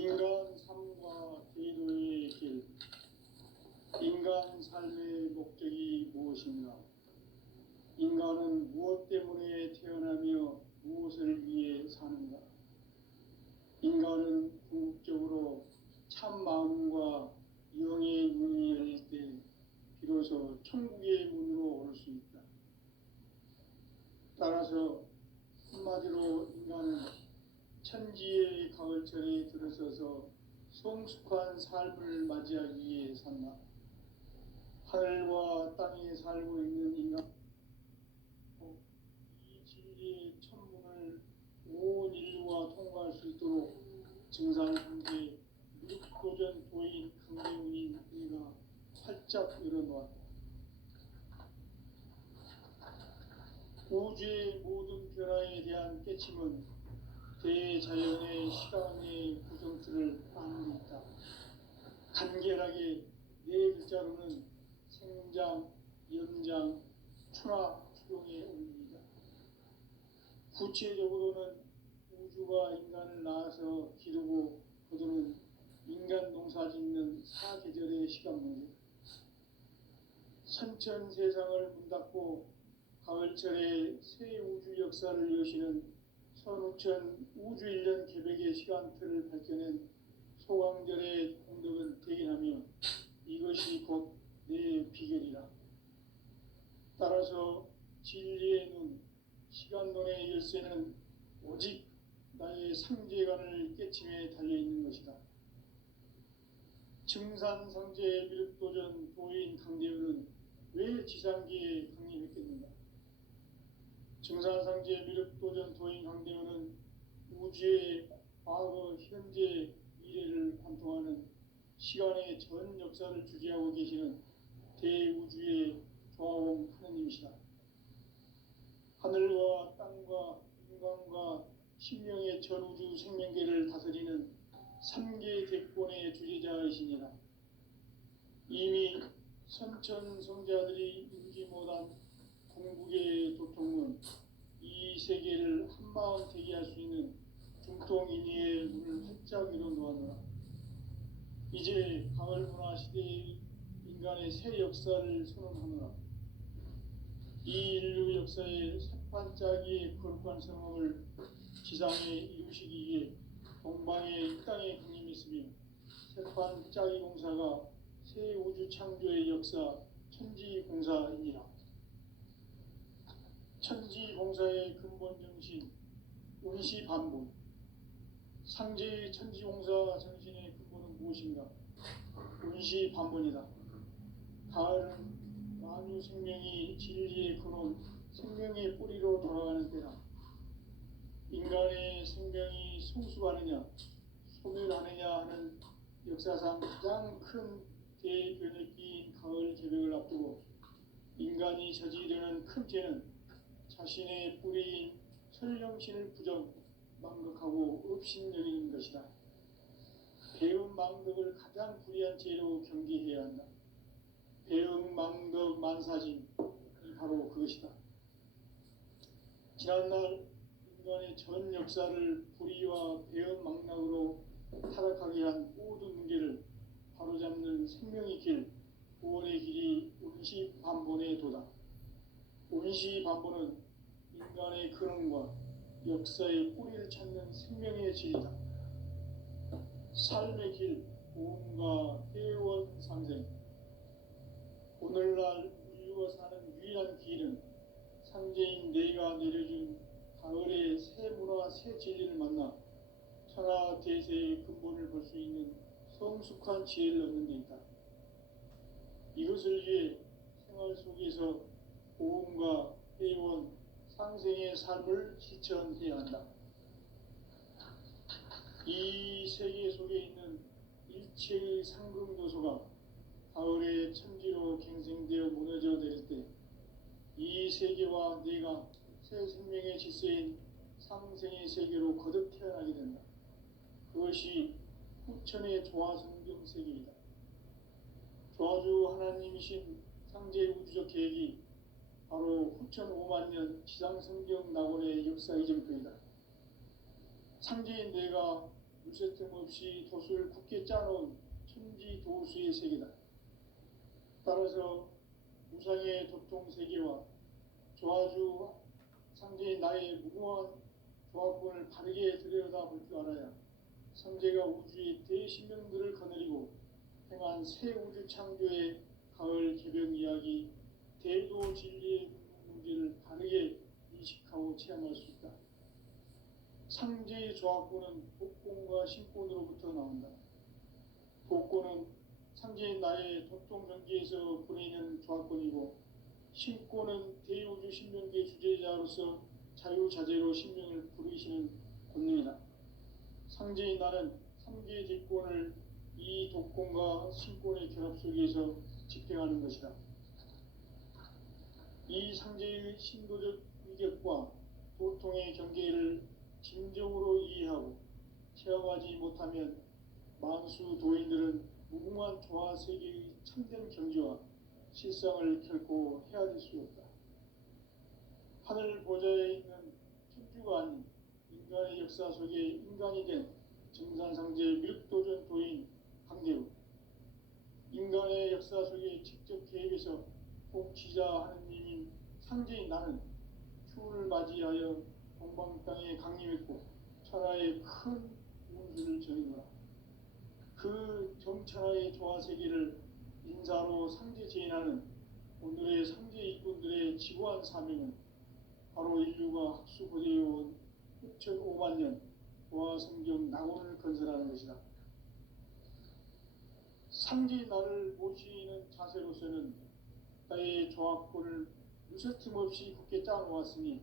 인간 삶과 제도의 길, 인간 삶의 목적이 무엇인가? 인간은 무엇 때문에 태어나며 무엇을 위해 사는가? 인간은 궁극적으로 참 마음과 영의 문이 열릴 때 비로소 천국의 문으로 올 수 있다. 따라서 한마디로 인간은 천지의 가을철에 들어서서 성숙한 삶을 맞이하기 위해 산다. 하늘과 땅에 살고 있는 인간, 이 진리의 천문을 온 인류가 통과할 수 있도록 증산상제 무력도전 도인 강대훈인 우리가 활짝 열어놓았다. 우주의 모든 변화에 대한 깨침은 대자연의 시간의 구성틀을 안고 있다. 간결하게 네 글자로는 생장, 연장, 추나 추동의 의미이다. 구체적으로는 우주가 인간을 낳아서 기르고 거두는 인간 농사 짓는 사계절의 시간 문제, 선천 세상을 문닫고 가을철에 새 우주 역사를 여시는 선우천 우주 1년 개백의 시간틀을 밝혀낸 소강절의 공덕은 대견하며 이것이 곧 내 비결이라. 따라서 진리의 눈, 시간론의 열쇠는 오직 나의 상제관을 깨침에 달려있는 것이다. 증산상제 미륵도전 도인 강대훈은 왜 지상기에 강림했겠는가? 증산상제 미륵도전 도인 강대훈은 우주의 과거, 현재, 미래를 관통하는 시간의 전 역사를 주재하고 계시는 대우주의 조화홍 하느님이시다. 하늘과 땅과 인간과 신명의 전우주 생명계를 다스리는 3계 대권의 주재자이시니라. 이미 선천성자들이 인지 못한 궁극의 도통은 이 세계를 한마음 되게 할 수 있는 중통인의의 문을 활짝 열어놓았노라. 이제 가을 문화 시대의 인간의 새 역사를 선언하노라. 이 인류 역사의 새반짝이의 거룩한 성함을 지상에 이루시기 위해 동방의 이 땅에 강림했으며 새반짝이 공사가 새 우주 창조의 역사 천지공사이니라. 천지공사의 근본 정신 운시반본, 상제의 천지공사 정신의 근본은 무엇인가? 운시반본이다. 가을은 만유 생명이 진리의 근원, 생명의 뿌리로 돌아가는 때다. 인간의 생명이 성숙하느냐, 소멸하느냐 하는 역사상 가장 큰 대변혁기인 가을 개벽을 앞두고 인간이 저지르는 큰 죄는 자신의 뿌리인 설령신을 부정, 망극하고 업신여기는 것이다. 배음 망덕을 가장 불의한 죄로 경계해야 한다. 배음 망덕 만사진이 바로 그것이다. 지난날 인간의 전 역사를 불의와 배음 망락으로 타락하게 한 모든 문제를 바로잡는 생명의 길, 구원의 길이 운시반본의 도다. 운시반본은 인간의 근원과 역사의 뿌리를 찾는 생명의 질이다. 삶의 길, 고음과 회원 상생. 오늘날 인류가 사는 유일한 길은 상제인 내가 내려준 가을의 새 문화, 새 진리를 만나 천하 대세의 근본을 볼 수 있는 성숙한 지혜를 얻는 데 있다. 이것을 위해 생활 속에서 고음과 회원, 상생의 삶을 실천해야 한다. 이 세계 속에 있는 일체의 상금 요소가 가을의 천지로 갱생되어 무너져 내릴 때 이 세계와 내가 새 생명의 질서인 상생의 세계로 거듭 태어나게 된다. 그것이 후천의 조화성경 세계이다. 조화주 하나님이신 상제 우주적 계획이 바로 후천 5만 년 지상성경 낙원의 역사 이전표이다. 상제인 내가 물새틈 없이 돛을 굳게 짜놓은 천지도수의 세계다. 따라서 무상의 도통 세계와 조화주 상제인 나의 무궁한 조합권을 바르게 들여다볼 줄 알아야 상제가 우주의 대신명들을 거느리고 행한 새 우주 창조의 가을 개벽 이야기, 대도 진리의 문제를 바르게 인식하고 체험할 수 있다. 상제의 조합권은 복권과 신권으로부터 나온다. 복권은 상제인 나의 도통 경계에서 보내는 조합권이고, 신권은 대우주 신명계 주제자로서 자유자재로 신명을 부르시는 권능이다. 상제인 나는 3개의 뒷권을 이 독권과 신권의 결합 속에서 집행하는 것이다. 이 상제의 신도적 위격과 도통의 경계를 진정으로 이해하고 체험하지 못하면 만수 도인들은 무궁한 조화 세계의 참된 경지와 실상을 결코 헤아릴 수 없다. 하늘 보좌에 있는 천주가 아닌 인간의 역사 속에 인간이 된 정산상제 밀도전 도인 강대우, 인간의 역사 속에 직접 개입해서 통치자 하느님인 상제인 나는 추운을 맞이하여 동방 땅에 강림했고 천하의 큰 운수를 전이노라. 그 정천하의 조화 세계를 인사로 상제 제인하는 오늘의 상제 일꾼들의 지고한 사명은 바로 인류가 학수고대해온 6,500만 년 조화 성경 낙원을 건설하는 것이다. 상제인 나를 모시는 자세로서는 나의 조합권을 무쇠틈 없이 굳게 짜놓았으니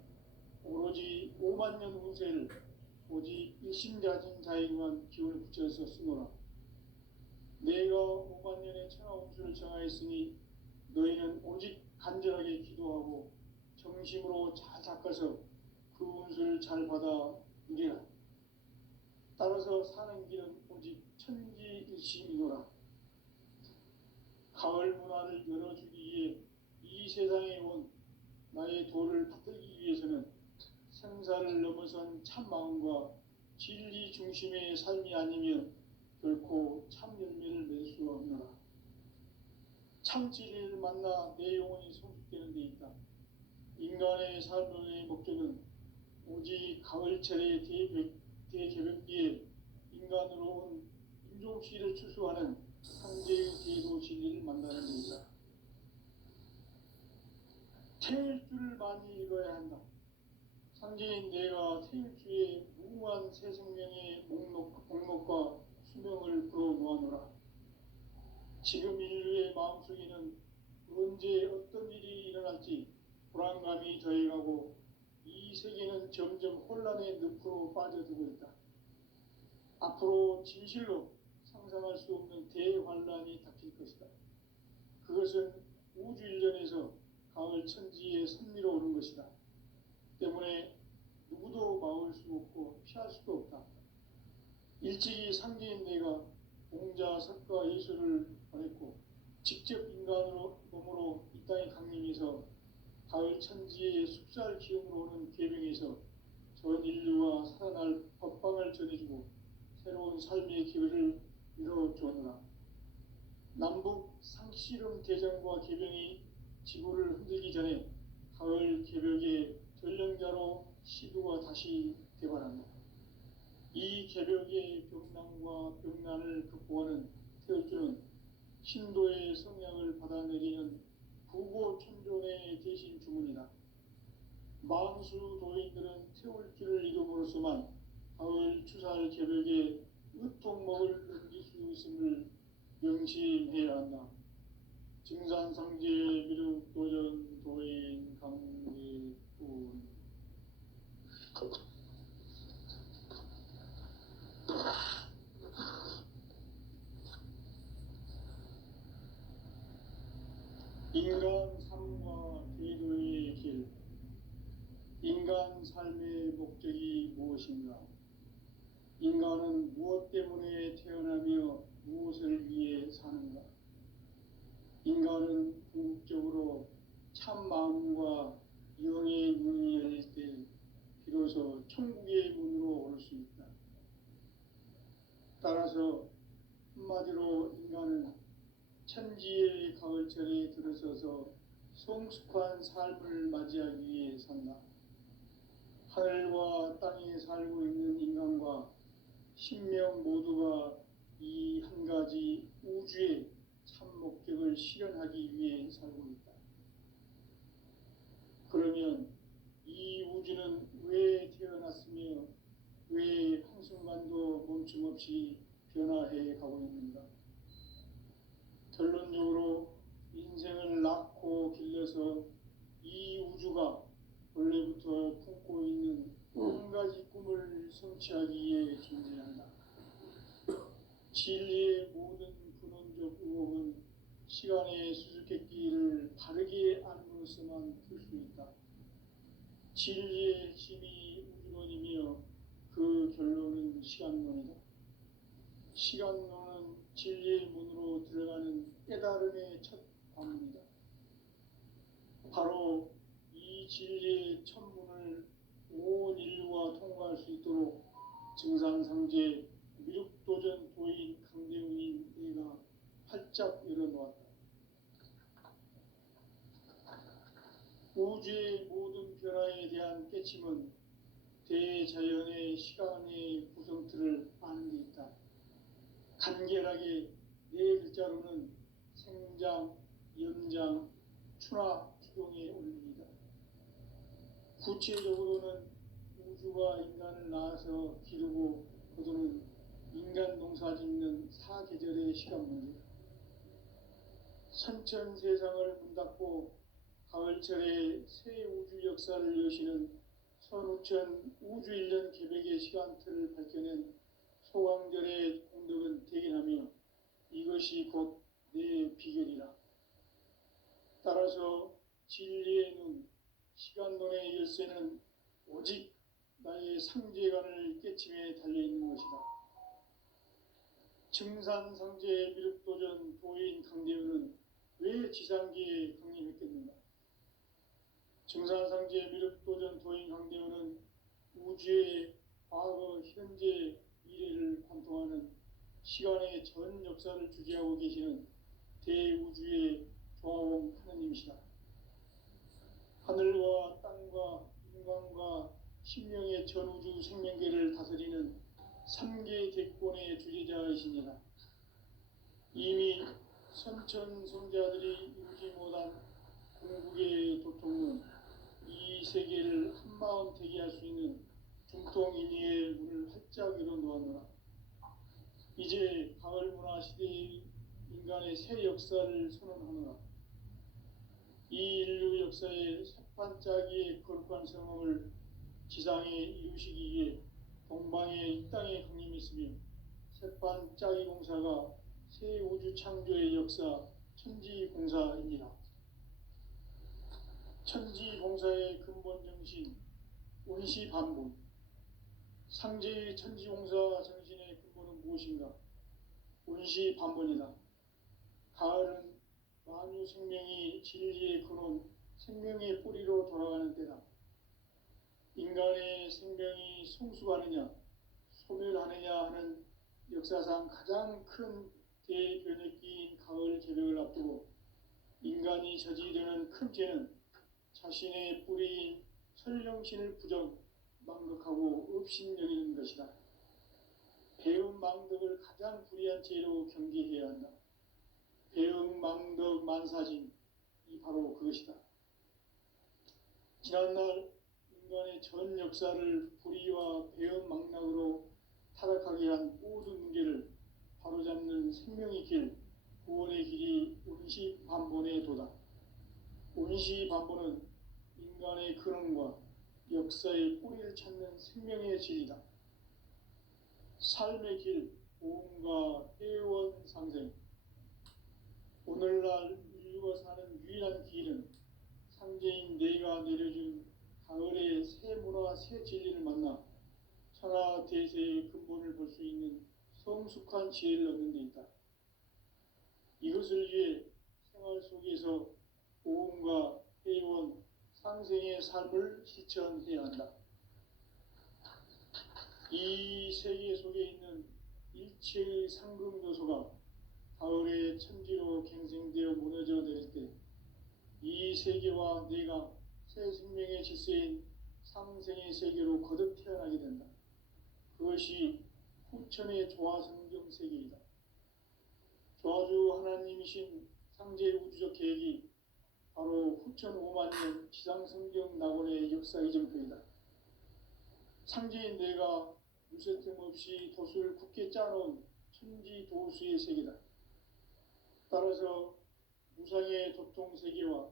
오로지 5만 년 운세를 오직 일심가진 자에게만 기운을 붙여서 쓰노라. 내가 5만 년의 천하 운수를 정하였으니 너희는 오직 간절하게 기도하고 정심으로 잘 닦아서 그 운수를 잘 받아 누리라. 따라서 사는 길은 오직 천지일심이노라. 가을 문화를 열어주기 위해 이 세상에 온 나의 도를 받들기 위해서는 생사를 넘어선 참 마음과 진리 중심의 삶이 아니면 결코 참 열매를 맺을 수 없노라. 참 진리를 만나 내 영혼이 성숙되는 데 있다. 인간의 삶의 목적은 오직 가을철의 대개벽기에 인간으로 온 인종시를 추수하는 상제의 대도 진리를 만나는 데 있다. 태일주를 많이 읽어야 한다. 상제인 내가 태일주의 무궁한 새 생명의 목록과 수명을 불어모아노라. 지금 인류의 마음속에는 언제 어떤 일이 일어날지 불안감이 더해가고 이 세계는 점점 혼란의 늪으로 빠져들고 있다. 앞으로 진실로 상상할 수 없는 대환란이 닥칠 것이다. 그것은 우주 일련에서 가을 천지에 선미로 오는 것이다. 때문에 누구도 막을 수 없고 피할 수도 없다. 일찍이 상제인 내가 공자, 석가, 예수를 보냈고 직접 인간으로 몸으로 이 땅에 강림해서 가을 천지의 숙살 기운으로 오는 계명에서 전 인류와 살아날 법방을 전해주고 새로운 삶의 기회를 이뤄주었노라. 남북 상씨름 대전과 개병이 지구를 흔들기 전에 가을 개벽의 전령자로 시도가 다시 개발한다. 이 개벽의 병난과 병난을 극복하는 태울주는 신도의 성량을 받아내리는 부고천존의 대신 주문이다. 만수 도인들은 태울주를 이름으로서만 가을 추살 개벽에 으통먹을 넘길 수 있음을 명심해야 한다. 증산상제 미륵도전 도인 강대군. 인간 삶과 대도의 길. 인간 삶의 목적이 무엇인가? 인간은 무엇 때문에 태어나며 무엇을 위해 사는가? 인간은 궁극적으로 참 마음과 영의 문이 열릴 때 비로소 천국의 문으로 올 수 있다. 성숙한 삶을 맞이하기 위해 산다. 하늘과 땅에 살고 있는 인간과 신명 모두가 이 한 가지 우주의 참 목적을 실현하기 위해 살고 있다. 그러면 이 우주는 왜 태어났으며 왜 한순간도 멈춤 없이 변화해 가고 있는가? 결론적으로 인생을 낳고 길러서 이 우주가 원래부터 품고 있는 한 가지 꿈을 성취하기 위해 존재한다. 진리의 모든 근원적 의혹은 시간의 수수께끼를 바르게 알므로서만 풀 수 있다. 진리의 핵심이 우주론이며 그 결론은 시간론이다. 시간론은 진리의 문으로 들어가는 깨달음의 첫 관문이다. 바로 이 진리의 첫 문을 온 인류가 통과할 수 있도록 증산상제 미륵도전 도인 강대웅인 내가 활짝 열어놓았다. 우주의 모든 변화에 대한 깨침은 대자연의 시간의 구성틀을 아는 데 있다. 간결하게 네 글자로는 생장, 연장, 추나 추동의 원리이다. 구체적으로는 우주가 인간을 낳아서 기르고 거두는 인간 농사 짓는 사계절의 시간 문제다. 선천 세상을 문 닫고 가을철에 새 우주 역사를 여시는 선우천 우주 1년 계백의 시간틀을 밝혀낸 소강절의 공덕은 대견하며 이것이 곧 내 비결이라. 따라서 진리의 눈, 시간론의 열쇠는 오직 나의 상제관을 깨침에 달려있는 것이다. 증산상제 미륵도전 도인 강대우는 왜 지상계에 강림했겠는가? 증산상제 미륵도전 도인 강대우는 우주의 과거, 현재, 미래를 관통하는 시간의 전 역사를 주재하고 계시는 대우주의 조화원 하느님이시다. 하늘과 땅과 인간과 신명의 전우주 생명계를 다스리는 3개 대권의 주재자이시니라. 이미 선천성자들이 이루지 못한 궁극의 도통은 이 세계를 한마음 되게 할 수 있는 중통인의의 문을 활짝 열어놓았노라. 이제 가을 문화 시대의 인간의 새 역사를 선언하노라. 이 인류 역사의 새판짜기의 거룩한 성험을 지상에 이루시기 위해 동방의 이 땅에 강림했으며 새판짜기 공사가 새 우주 창조의 역사 천지공사입니다. 천지공사의 근본 정신 운시반복. 상제의 천지공사 정신의 근본은 무엇인가? 운시반복이다. 가을은 만유 생명이 진리의 근원, 생명의 뿌리로 돌아가는 때다. 인간의 생명이 성숙하느냐, 소멸하느냐 하는 역사상 가장 큰 대변혁기인 가을 개벽을 앞두고 인간이 저지르는 큰 죄는 자신의 뿌리인 설령신을 부정, 망극하고 업신여기는 것이다. 배움 망덕을 가장 불의한 죄로 경계해야 한다. 배움 망덕 만사진, 이 바로 그것이다. 지난날 인간의 전 역사를 불의와 배움 망락으로 타락하게 한 모든 문제를 바로잡는 생명의 길, 구원의 길이 운시반본의 도다. 운시반본은 인간의 근원과 역사의 뿌리를 찾는 생명의 진리다. 삶의 길, 보험과 회원 상생. 오늘날 인류가 사는 유일한 길은 상제인 내가 내려준 가을의 새 문화, 새 진리를 만나 천하 대세의 근본을 볼 수 있는 성숙한 지혜를 얻는 데 있다. 이것을 위해 생활 속에서 보험과 회원, 상생의 삶을 실천해야 한다. 이 세계 속에 있는 일체의 상금 요소가 가을의 천지로 갱생되어 무너져 내릴 때 이 세계와 내가 새 생명의 질서인 상생의 세계로 거듭 태어나게 된다. 그것이 후천의 조화성경 세계이다. 조화주 하나님이신 상제 우주적 계획이 바로 후천 5만 년 지상성경 낙원의 역사 이정표이다. 상제인 내가 무쇠틈 없이 도수를 굳게 짜놓은 천지 도수의 세계다. 따라서 무상의 도통 세계와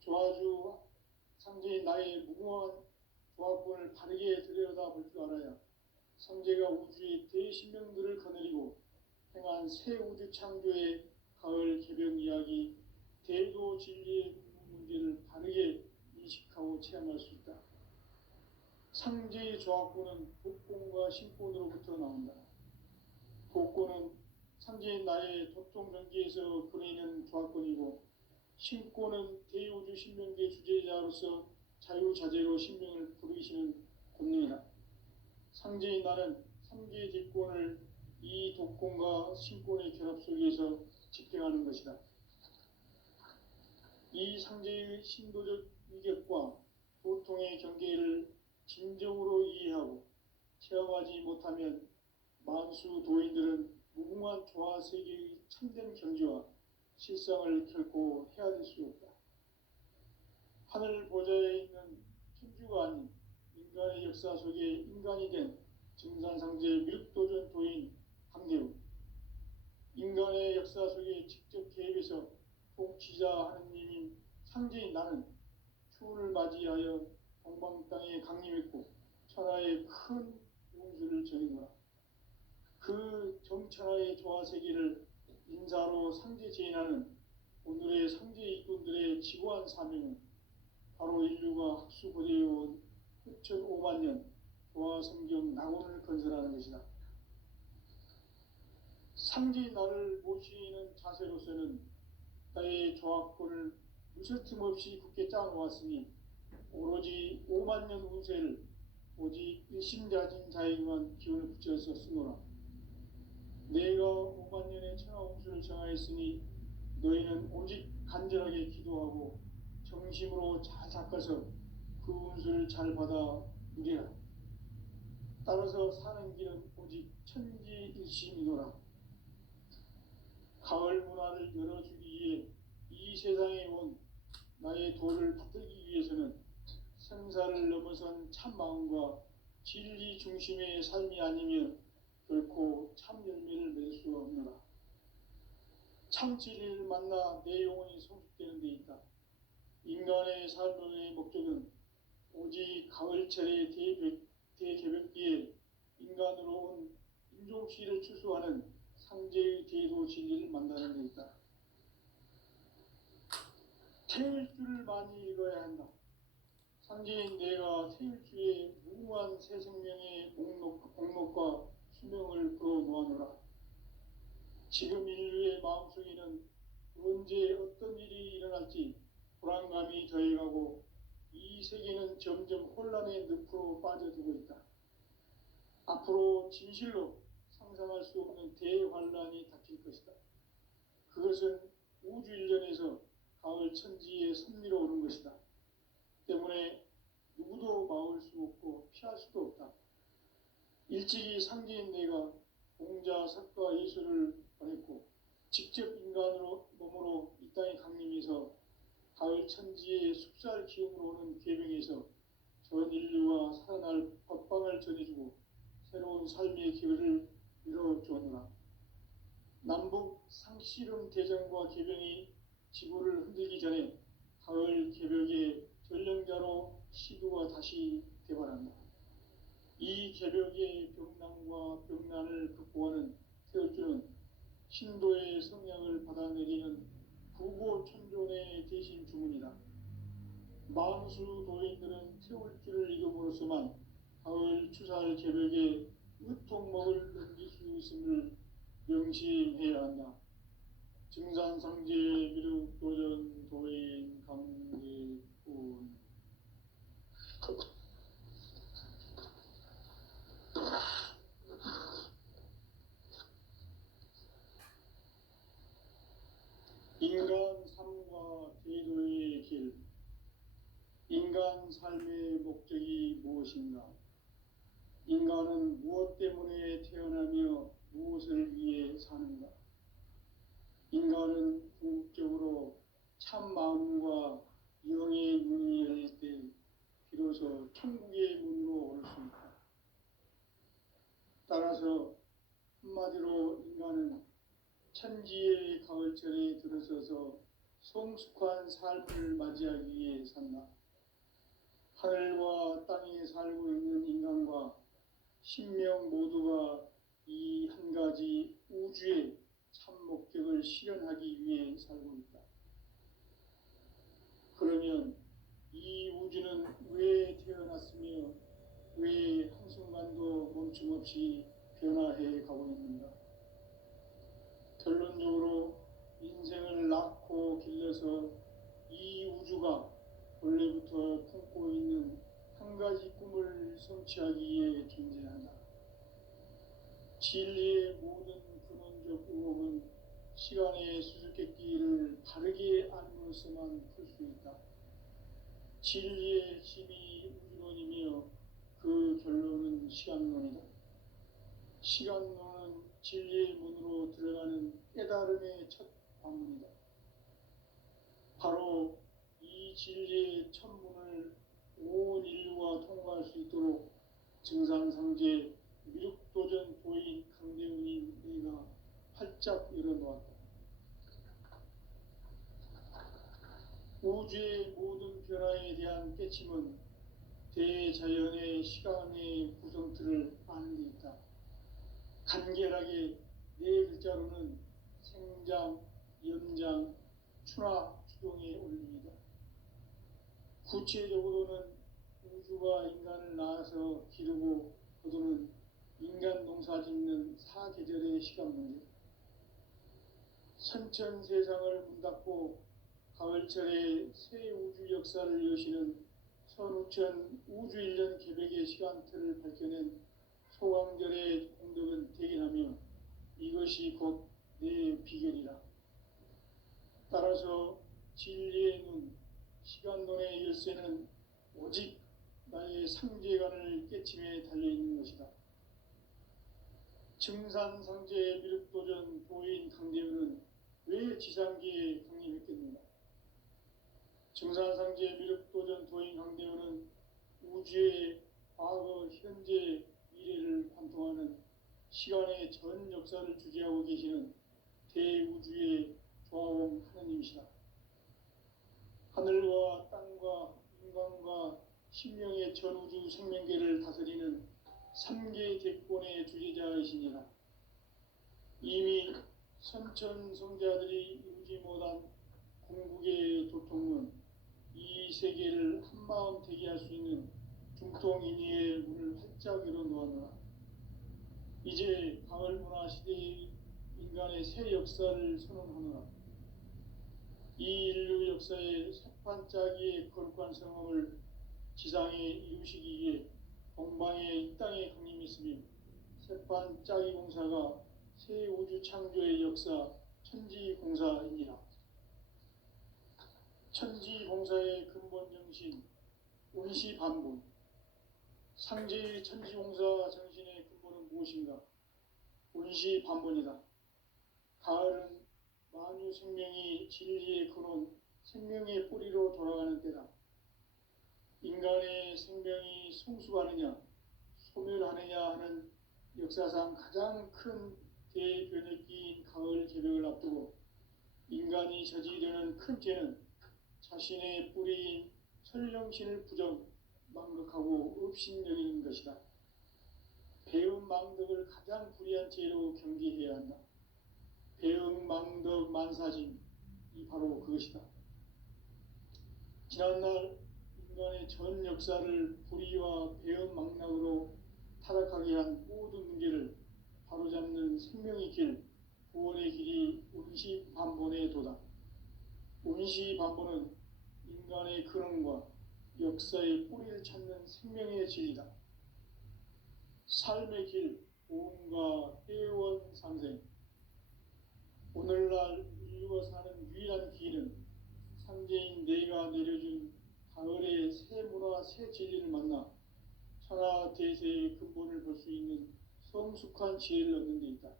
조화주 상제인 나의 무궁한 조합권을 바르게 들여다볼 줄 알아야 상제가 우주의 대신명들을 거느리고 행한 새 우주 창조의 가을 개벽 이야기, 대도 진리의 문제를 바르게 인식하고 체험할 수 있다. 상제의 조합권은 복권과 신권으로부터 나온다. 복권은 상제인 나의 도통 전기에서 그리는 조합권이고, 신권은 대우주 신명계 주제자로서 자유자재로 신명을 부르시는 권능이다. 상제인 나는 3개의 뒷권을 이 독권과 신권의 결합 속에서 집행하는 것이다. 이 상제의 신도적 위격과 보통의 경계를 진정으로 이해하고 체험하지 못하면 만수 도인들은 무궁한 조화 세계의 참된 경지와 실상을 결코 헤아릴 수 없다. 하늘 보좌에 있는 천주가 아닌 인간의 역사 속에 인간이 된 증산상제 미륵도전 도인 강대우, 인간의 역사 속에 직접 개입해서 통치자 하느님인 상제인 나는 추운을 맞이하여 동방 땅에 강림했고 천하의 큰 운수를 정해노라. 그 정천하의 조화세계를 인사로 상제 제인하는 오늘의 상제 일꾼들의 지고한 사명은 바로 인류가 학수고대해온 후천 5만 년 조화성경 낙원을 건설하는 것이다. 상제인 나를 모시는 자세로서는 나의 조합권을 무쇠틈 없이 굳게 짜놓았으니 오로지 5만 년 운세를 오직 일심자진 자에게만 기운을 붙여서 쓰노라. 내가 5만 년의 천하 운수를 정하였으니 너희는 오직 간절하게 기도하고 정심으로 잘 닦아서 그 운수를 잘 받아 누리라. 따라서 사는 길은 오직 천지일심이노라. 가을 문화를 열어주기 위해 이 세상에 온 나의 도를 받들기 위해서는 생사를 넘어선 참 마음과 진리 중심의 삶이 아니면 결코 참 열매를 맺을 수가 없노라. 참 진리를 만나 내 영혼이 성숙되는 데 있다. 인간의 삶의 목적은 오직 가을철의 대개벽기에 인간으로 온 인종시를 추수하는 상제의 대도 진리를 만나는 데 있다. 태일주를 많이 읽어야 한다. 상제인 내가 태일주의 무궁한 새 생명의 목록과 수명을 풀어놓아노라. 지금 인류의 마음속에는 언제 어떤 일이 일어날지 불안감이 더해가고 이 세계는 점점 혼란의 늪으로 빠져들고 있다. 앞으로 진실로 상상할 수 없는 대환란이 닥칠 것이다. 그것은 우주 일련에서 가을 천지의 섭리로 오는 것이다. 때문에 누구도 막을 수 없고 피할 수도 없다. 일찍이 상제인 내가 공자, 석가, 예수를 보냈고 직접 인간으로 몸으로 이 땅에 강림해서 가을 천지의 숙살 기운으로 오는 계명에서 전 인류가 살아날 법방을 전해주고 새로운 삶의 기회를 이뤄주었노라. 남북 상씨름 대전과 개병이 지구를 흔들기 전에 가을 개벽의 전령자로 시도가 다시 개발한다. 이 개벽의 병난과 병난을 극복하는 태울주는 신도의 성향을 받아내리는 구고천존의 대신 주문이다. 만수 도인들은 태울주를 이름으로서만 가을 추살 개벽에 의통목을 넘길 수 있음을 명심해야 한다. 증산상제 미륵도전 도인 강제군 인간 삶과 제도의 인간 삶의 목적이 무엇인가? 인간은 무엇 때문에 태어나며 무엇을 위해 사는가? 인간은 궁극적으로 참 마음과 영의 문이 열릴 때 비로소 천국의 문으로 올 수 있다. 따라서 한마디로 인간은 천지의 가을철에 들어서서 성숙한 삶을 맞이하기 위해 산다. 하늘과 땅에 살고 있는 인간과 신명 모두가 이 한 가지 우주의 참 목적을 실현하기 위해 살고 있다. 그러면 이 우주는 왜 태어났으며 왜 한순간도 멈춤없이 변화해 가고 있는가? 결론적으로 인생을 낳고 길러서 이 우주가 원래부터 품고 있는 한 가지 꿈을 성취하기 위해 존재한다. 진리의 모든 근원적 의혹은 시간의 수수께끼를 바르게 알므로서만 풀 수 있다. 진리의 힘이 우주론이며 그 결론은 시간론이다. 시간론은 진리의 문으로 들어가는 깨달음의 첫 방문이다. 바로 이 진리의 첫 문을 온 인류가 통과할 수 있도록 증산상제 미륵도전 도인 강대훈이 내가 활짝 열어놓았다. 우주의 모든 변화에 대한 깨침은 대자연의 시간의 구성틀을 아는 데 있다. 간결하게 네 글자로는 생장, 연장, 추나 추동의 원리이다. 구체적으로는 우주가 인간을 낳아서 기르고 거두는 인간 농사 짓는 사계절의 시간 문제. 선천 세상을 문닫고 가을철에 새 우주 역사를 여시는 선우천 우주 1년 계백의 시간틀을 밝혀낸 소강절의 공덕은 대견하며 이것이 곧 내 비결이라. 따라서 진리의 눈, 시간론의 열쇠는 오직 나의 상제관을 깨침에 달려있는 것이다. 증산상제 미륵도전 도인 강대훈은 왜 지상기에 강림했겠는가? 증산상제 미륵도전 도인 강대훈은 우주의 과거, 현재, 미래를 관통하는 시간의 전 역사를 주재하고 계시는 대우주의 조화원 하느님이시다. 하늘과 땅과 인간과 신명의 전우주 생명계를 다스리는 3개 대권의 주제자이시니라. 이미 선천성자들이 이루지 못한 궁극의 도통은 이 세계를 한마음 되게 할 수 있는 중통인의의 문을 활짝 열어놓았노라. 이제 가을문화 시대의 인간의 새 역사를 선언하노라. 이 인류 역사의 새판짜기의 거룩한 성험을 지상에 이루시기 위해 동방의 이 땅에 강림했으며 새판짜기 공사가 새 우주 창조의 역사 천지공사이니라. 천지공사의 근본 정신 운시반본. 상제의 천지공사 정신의 근본은 무엇인가? 운시반본이다. 가을은 만유 생명이 진리의 근원, 생명의 뿌리로 돌아가는 때다. 인간의 생명이 성숙하느냐, 소멸하느냐 하는 역사상 가장 큰 대변혁기인 가을 개벽을 앞두고 인간이 저지르는 큰 죄는 자신의 뿌리인 설령신을 부정, 망극하고 업신여기는 것이다. 배음 망덕을 가장 불의한 죄로 경계해야 한다. 배음 망덕 만사짐이 바로 그것이다. 지난날 인간의 전 역사를 불의와 배음 망락으로 타락하게 한 모든 문제를 바로잡는 생명의 길, 구원의 길이 운시반본의 도다. 운시반본은 인간의 근원과 역사의 뿌리를 찾는 생명의 진리다. 삶의 길, 보험과 회원 상생. 오늘날 인류가 사는 유일한 길은 상제인 내가 내려준 가을의 새 새 진리를 만나 천하 대세의 근본을 볼 수 있는 성숙한 지혜를 얻는 데 있다.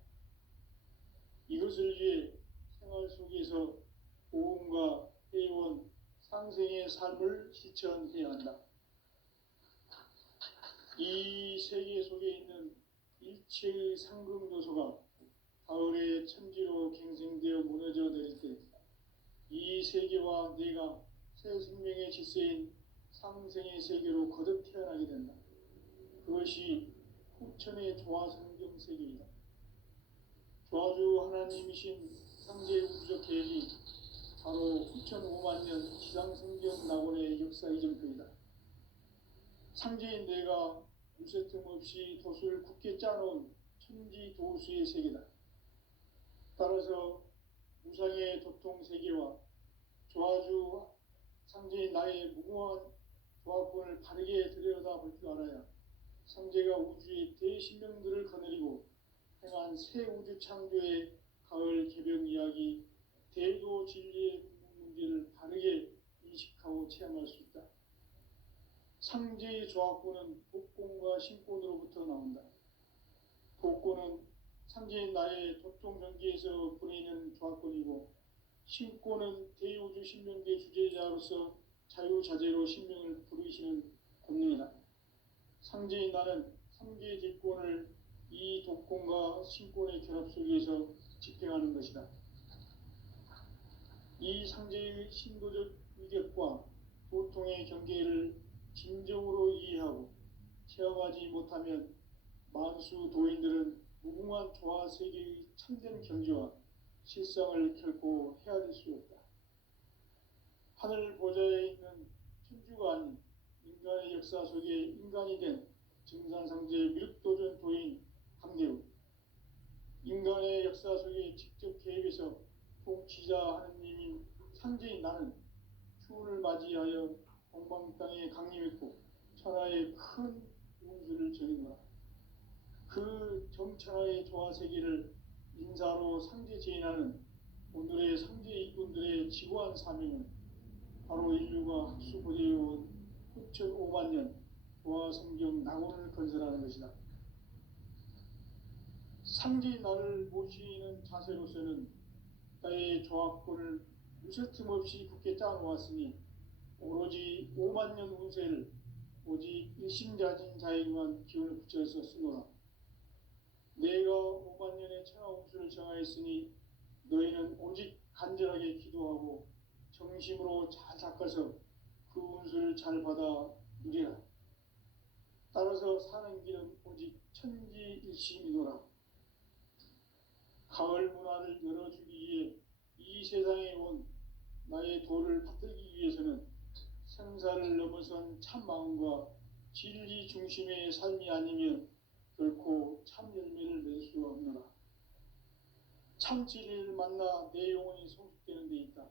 이것을 위해 생활 속에서 보험과 회원, 상생의 삶을 실천해야 한다. 이 세계 속에 있는 일체의 상금 요소가 가을의 천지로 갱생되어 무너져 내릴 때 이 세계와 내가 새 생명의 질서인 상생의 세계로 거듭 태어나게 된다. 그것이 후천의 조화성경 세계이다. 조화주 하나님이신 상제 우주적 계획이 바로 후천 5만 년 지상성경 낙원의 역사 이정표이다. 상제인 내가 무쇠 틈 없이 돛을 굳게 짜놓은 천지 도수의 세계다. 따라서 무상의 도통 세계와 조화주 상제인 나의 무궁한 조화권을 바르게 들여다볼 줄 알아야 상제가 우주의 대신명들을 거느리고 행한 새 우주 창조의 가을 개병 이야기, 대도 진리의 문제를 바르게 인식하고 체험할 수 있다. 상제의 조화권은 복권과 신권으로부터 나온다. 복권은 상제인 나의 도통 전기에서 보내는 조화권이고, 신권은 대우주 신명계 주제자로서 자유자재로 신명을 부르시는 권능이다. 상제인 나는 상제의 뒷권을 이 독권과 신권의 결합 속에서 집행하는 것이다. 이 상제의 신도적 위격과 보통의 경계를 진정으로 이해하고 체험하지 못하면 만수 도인들은 무궁한 조화 세계의 참된 경지와 실상을 결코 헤아릴 수 없다. 하늘 보좌에 있는 천주가 아닌 인간의 역사 속에 인간이 된 증산상제 미륵도전 도인 강대우, 인간의 역사 속에 직접 개입해서 통치자 하느님인 상제인 나는 추운을 맞이하여 동방 땅에 강림했고 천하의 큰 운수를 전했노라. 그 정천하의 조화세계를 인사로 상제 제인하는 오늘의 상제 이꾼들의 지고한 사명은 바로 인류가 학수고대해온 후천 5만 년 조화성경 낙원을 건설하는 것이다. 상제인 나를 모시는 자세로서는 나의 조화권을 무쇠틈 없이 굳게 짜놓았으니 오로지 5만 년 운세를 오직 일심자진 자에게만 기운을 붙여서 쓰노라. 내가 5만 년의 천하 운수를 정하였으니 너희는 오직 간절하게 기도하고 정심으로 잘 닦아서 그 운수를 잘 받아 누리라. 따라서 사는 길은 오직 천지일심이노라. 가을 문화를 열어주기 위해 이 세상에 온 나의 도를 받들기 위해서는 생사를 넘어선 참 마음과 진리 중심의 삶이 아니면 결코 참 열매를 낼 수가 없노라. 참 진리를 만나 내 영혼이 성숙되는 데 있다.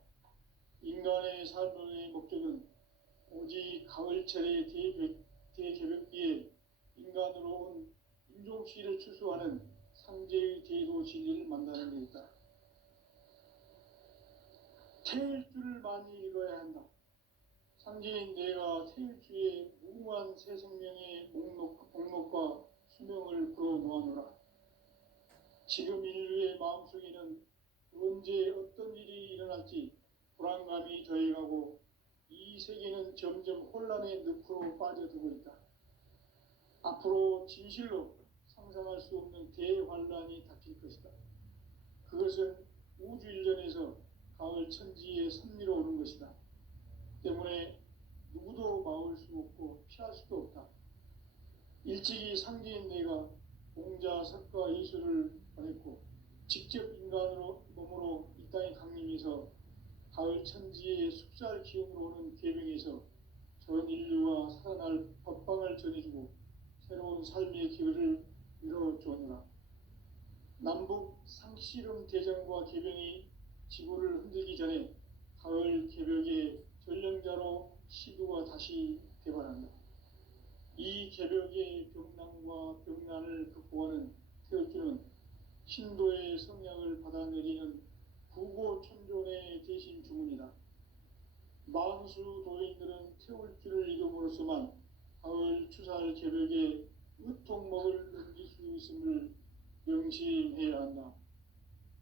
인간의 삶의 목적은 오직 가을철의 대개벽기에 인간으로 온 인종시를 추수하는 상제의 대도 진리를 만나는 데 있다. 태일주를 많이 읽어야 한다. 상제인 내가 태일주의 무궁한 새 생명의 목록과 수명을 풀어 놓아노라. 지금 인류의 마음속에는 언제 어떤 일이 일어날지 불안감이 더해가고 이 세계는 점점 혼란의 늪으로 빠져들고 있다. 앞으로 진실로 상상할 수 없는 대환란이 닥칠 것이다. 그것은 우주 일전에서 가을 천지의 섭리로 오는 것이다. 때문에 누구도 막을 수 없고 피할 수도 없다. 일찍이 상제인 내가 공자, 석가, 이수를 보냈고 직접 인간으로 몸으로 이 땅에 강림해서 가을 천지의 숙살 기운으로 오는 계명에서 전 인류와 살아날 법방을 전해주고 새로운 삶의 기회를 이뤄주었노라. 남북 상씨름 대전과 개병이 지구를 흔들기 전에 가을 개벽의 전령자로 시두가 다시 개발한다. 이 개벽의 병난과 병난을 극복하는 태울주는 신도의 성향을 받아내리는 구고천존의 대신 주문이다. 만수 도인들은 태울 길을 잃음으로써만 가을 추살 개벽에 으통먹을 넘길 수 있음을 명심해야 한다.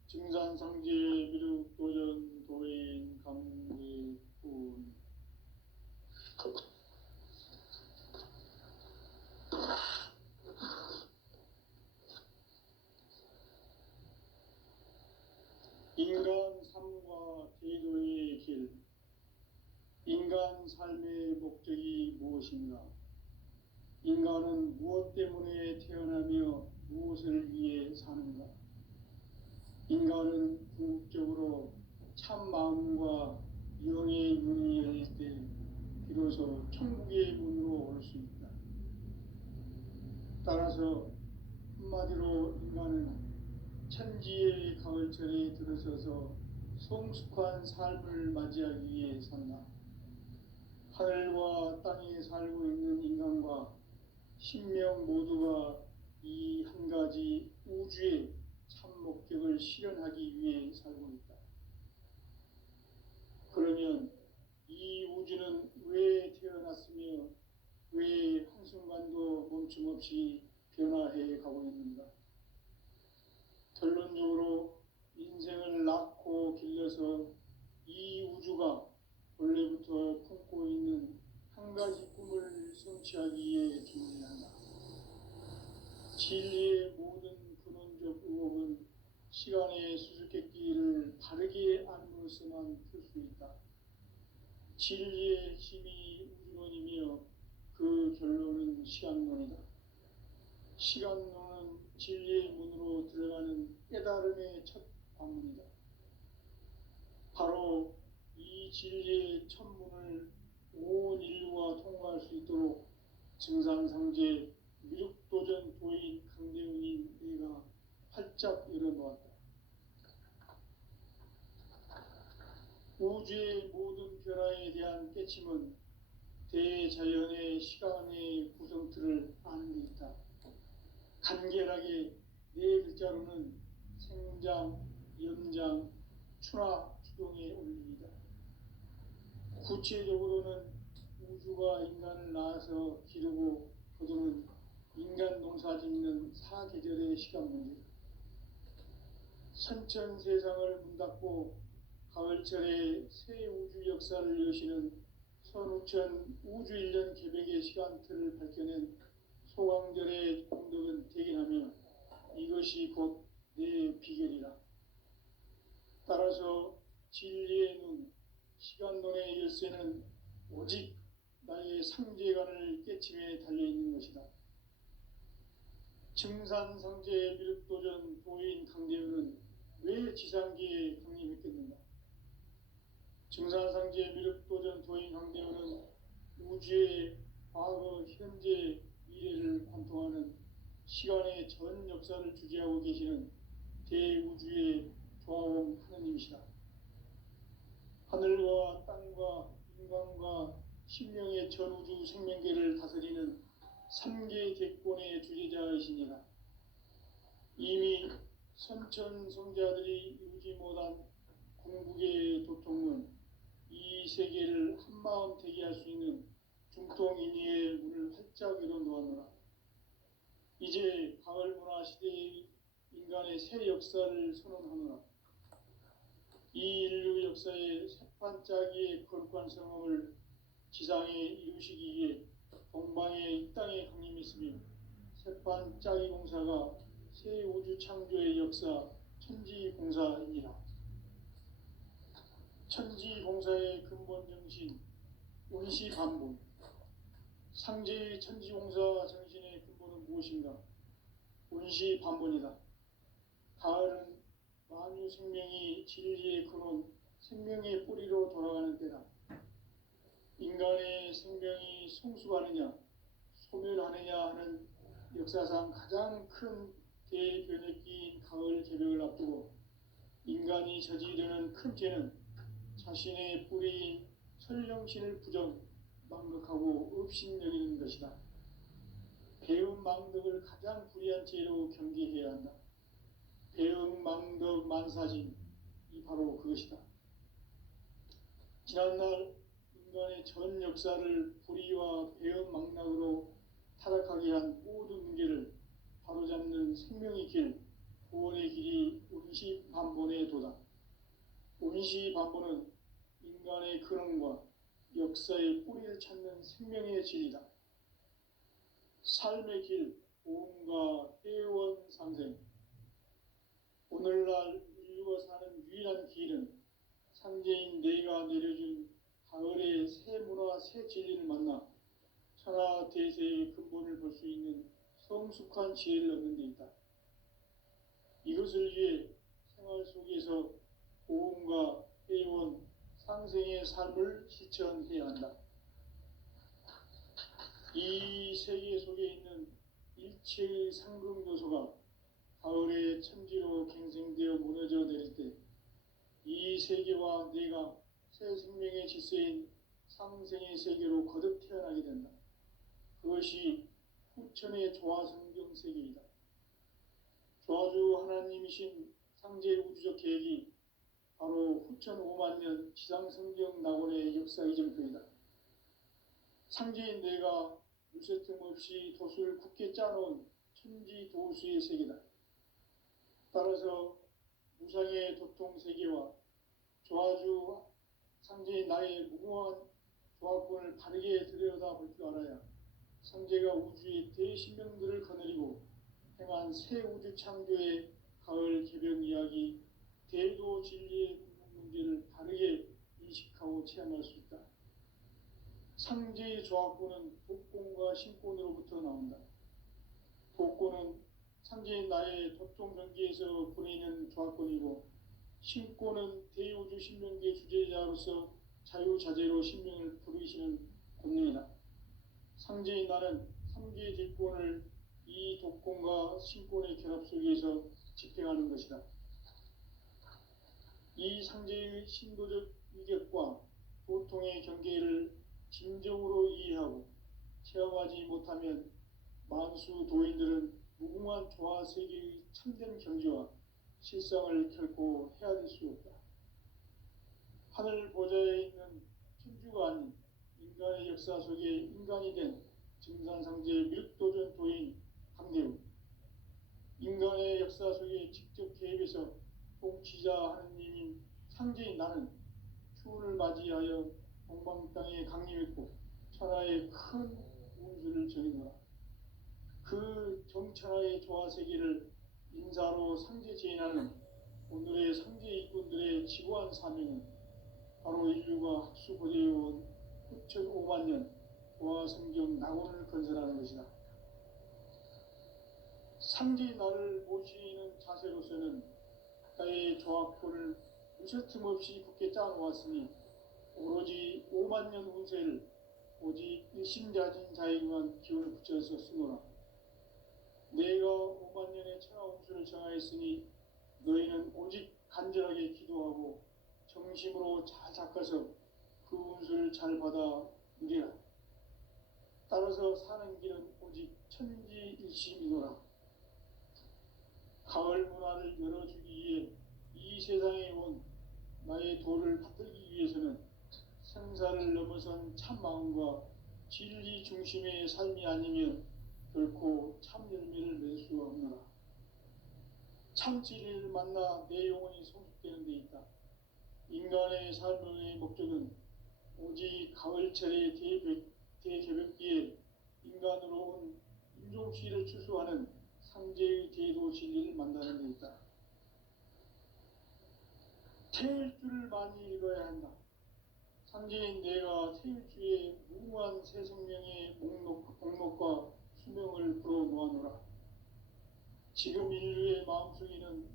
증산상제 미륵 도전 도인 강대군. 인간 삶과 대도의 길. 인간 삶의 목적이 무엇인가? 인간은 무엇 때문에 태어나며 무엇을 위해 사는가? 인간은 궁극적으로 참 마음과 영의 문이 열릴 때 비로소 천국의 문으로 올 수 있다. 따라서 한마디로 인간은 천지의 가을철에 들어서서 성숙한 삶을 맞이하기 위해 산다. 하늘과 땅에 살고 있는 인간과 신명 모두가 이 한 가지 우주의 참 목적을 실현하기 위해 살고 있다. 그러면 이 우주는 왜 태어났으며 왜 한순간도 멈춤없이 변화해 가고 있는가? 결론적으로 인생을 낳고 길러서 이 우주가 원래부터 품고 있는 한 가지 꿈을 성취하기 위해 존재한다. 진리의 모든 근원적 의혹은 시간의 수수께끼를 바르게 안으로서만 풀 수 있다. 진리의 핵심이 우주론이며 그 결론은 시간론이다. 시간론은 진리의 문으로 들어가는 깨달음의 첫 관문이다. 바로 이 진리의 천문을 온 인류가 통과할 수 있도록 증산상제 미륵도전 도인 강대훈인 내가 활짝 열어놓았다. 우주의 모든 변화에 대한 깨침은 대자연의 시간의 구성틀을 아는 데 있다. 간결하게 네 글자로는 생장, 연장, 추나 추동의 원리이다. 구체적으로는 우주가 인간을 낳아서 기르고 거두는 인간 농사 짓는 사계절의 시간 문제다. 선천 세상을 문 닫고 가을철에 새 우주 역사를 여시는 선우천 우주 1년 개백의 시간틀을 밝혀낸 소강절의 공덕은 대견하며 이것이 곧 내 비결이라. 따라서 진리의 눈, 시간론의 열쇠는 오직 나의 상제관을 깨침에 달려있는 것이다. 증산상제 미륵도전 도인 강대훈은 왜 지상계에 강림했겠는가? 증산상제 미륵도전 도인 강대훈은 우주의 과거, 현재, 미래를 관통하는 시간의 전 역사를 주재하고 계시는 대우주의 조화원 하느님이시다. 하늘과 땅과 인간과 신명의 전우주 생명계를 다스리는 3계 객권의 주재자이시니라. 이미 선천성자들이 이루지 못한 궁극의 도통은 이 세계를 한마음 되게 할 수 있는 중통인의의 문을 활짝 열어놓았노라. 이제 가을 문화 시대의 인간의 새 역사를 선언하노라. 이 인류 역사의 새판짜기의 거룩한 성험을 지상에 이루시기 위해 동방의 이 땅에 강림했으며 새판짜기 공사가 새 우주 창조의 역사 천지공사입니다. 천지공사의 근본 정신 운시반본. 상제의 천지공사 정신의 근본은 무엇인가? 운시반본이다. 가을은 만유 생명이 진리의 근원, 생명의 뿌리로 돌아가는 때다. 인간의 생명이 성숙하느냐, 소멸하느냐 하는 역사상 가장 큰 대변혁기인 가을 개벽을 앞두고 인간이 저지르는 큰 죄는 자신의 뿌리인 설령신을 부정, 망덕하고 업신여기는 것이다. 배움 망덕을 가장 불의한 죄로 경계해야 한다. 배움 망덕 만사진, 이 바로 그것이다. 지난날 인간의 전 역사를 불의와 배은망락으로 타락하게 한 모든 문제를 바로잡는 생명의 길, 구원의 길이 운시반본의 도다. 운시반본은 인간의 근원과 역사의 뿌리를 찾는 생명의 진리다. 삶의 길, 보험과 회원 상생. 오늘날 인류가 사는 유일한 길은 상제인 내가 내려준 가을의 새 문화, 새 진리를 만나 천하 대세의 근본을 볼 수 있는 성숙한 지혜를 얻는 데 있다. 이것을 위해 생활 속에서 보험과 회원, 상생의 삶을 실천해야 한다. 이 세계 속에 있는 일체의 상급 요소가 가을의 천지로 갱생되어 무너져 내릴 때 이 세계와 내가 새 생명의 질서인 상생의 세계로 거듭 태어나게 된다. 그것이 후천의 조화성경 세계이다. 조화주 하나님이신 상제의 우주적 계획이 바로 후천 5만 년 지상성경 낙원의 역사 이정표이다. 상제인 내가 물새틈 없이 도수를 굳게 짜놓은 천지 도수의 세계다. 따라서 무상의 도통 세계와 조화주 상제인 나의 무궁한 조합권을 바르게 들여다볼 줄 알아야 상제가 우주의 대신명들을 거느리고 행한 새 우주 창조의 가을 개벽 이야기, 대도 진리의 문제를 바르게 인식하고 체험할 수 있다. 상제의 조합권은 독권과 신권으로부터 나온다. 독권은 상제인 나의 도통 경계에서 보내는 조합권이고, 신권은 대우주 신명계 주제자로서 자유자재로 신명을 부르시는 권능이다. 상제인 나는 삼계의 뒷권을 이 독권과 신권의 결합 속에서 집행하는 것이다. 이 상제의 신도적 위격과 도통의 경계를 진정으로 이해하고 체험하지 못하면 만수 도인들은 무궁한 조화세계의 참된 경지와 실상을 결코 헤아릴 수 없다. 하늘 보좌에 있는 천주가 아닌 인간의 역사 속에 인간이 된 증산상제의 밀도전 도인 강대우, 인간의 역사 속에 직접 개입해서 통치자 하느님인 상제인 나는 추운을 맞이하여 동방 땅에 강림했고 천하의 큰 운수를 전해노라. 그 정천하의 조화세계를 인사로 상제 제인하는 오늘의 상제 일꾼들의 지고한 사명은 바로 인류가 학수보되어온 후천 5만 년 조화성경 낙원을 건설하는 것이다. 상제인 나를 모시는 자세로서는 나의 조합권을 무쇠틈 없이 굳게 짜놓았으니 오로지 5만 년 운세를 오직 일심자진 자에게만 기운을 붙여서 쓰노라. 내가 5만 년의 천하 운수를 정하였으니 너희는 오직 간절하게 기도하고 정심으로 잘 닦아서 그 운수를 잘 받아 누리라. 따라서 사는 길은 오직 천지일심이노라. 가을 문화를 열어주기 위해 이 세상에 온 나의 도를 받들기 위해서는 생사를 넘어선 참 마음과 진리 중심의 삶이 아니면 결코 참 열매를 맺을 수 없노라. 참 진리를 만나 내 영혼이 성숙되는 데 있다. 인간의 삶의 목적은 오직 가을철의 대개벽기에 인간으로 온 인종시를 추수하는 상제의 대도 진리를 만나는 데 있다. 태일주를 많이 읽어야 한다. 상제인 내가 태일주의 무궁한 새 생명의 목록과 수명을 불어 놓아노라. 지금 인류의 마음속에는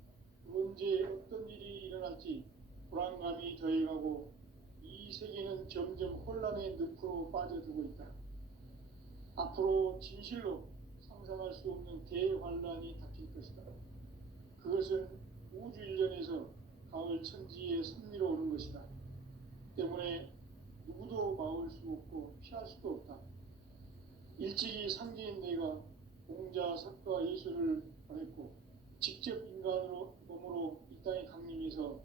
언제 어떤 일이 일어날지 불안감이 더해가고 이 세계는 점점 혼란의 늪으로 빠져들고 있다. 앞으로 진실로 상상할 수 없는 대환란이 닥칠 것이다. 그것은 우주 일련에서 가을 천지의 섭리로 오는 것이다. 때문에 누구도 막을 수 없고 피할 수도 없다. 일찍이 상제인 내가 공자, 석가, 예수를 보냈고 직접 인간으로 몸으로 이 땅에 강림해서